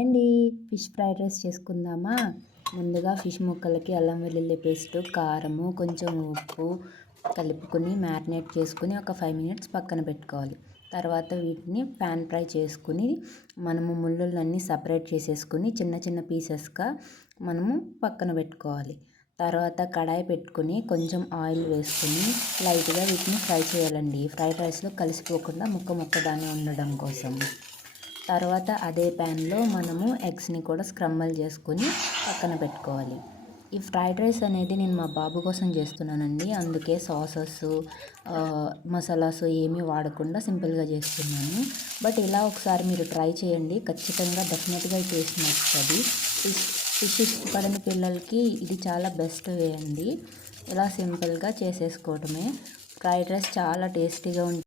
అండి fish fried rice చేసుకుందామా. ముందుగా ఫిష్ ముక్కలకి అల్లం వెల్లుల్లి పేస్ట్, కారము, కొంచెం ఉప్పు కలుపుకొని మ్యారినేట్ చేసుకుని ఒక 5 మినిట్స్ పక్కన పెట్టుకోవాలి. తర్వాత వీటిని ప్యాన్ ఫ్రై చేసుకుని మనము ముళ్ళులన్నీ సపరేట్ చేసేసుకుని చిన్న చిన్న పీసెస్గా మనము పక్కన పెట్టుకోవాలి. తర్వాత కడాయి పెట్టుకుని కొంచెం ఆయిల్ వేసుకుని లైట్గా వీటిని ఫ్రై చేయాలండి. ఫ్రైడ్ రైస్లో కలిసిపోకుండా ముక్క దాన్ని ఉండడం కోసం. తర్వాత అదే ప్యాన్లో మనము ఎగ్స్ని కూడా స్క్రంబల్ చేసుకొని పక్కన పెట్టుకోవాలి. ఈ ఫ్రైడ్ రైస్ అనేది నేను మా బాబు కోసం చేస్తున్నానండి. అందుకే సాసెస్ మసాలాస్ ఏమీ వాడకుండా సింపుల్గా చేస్తున్నాను. బట్ ఇలా ఒకసారి మీరు ట్రై చేయండి, ఖచ్చితంగా డెఫినెట్గా ఈ టేస్ట్ నచ్చుతుంది. ఫిష్ ఇష్టపడని పిల్లలకి ఇది చాలా బెస్ట్ వే అండి. ఇలా సింపుల్గా చేసేసుకోవటమే. ఫ్రైడ్ రైస్ చాలా టేస్టీగా ఉంటుంది.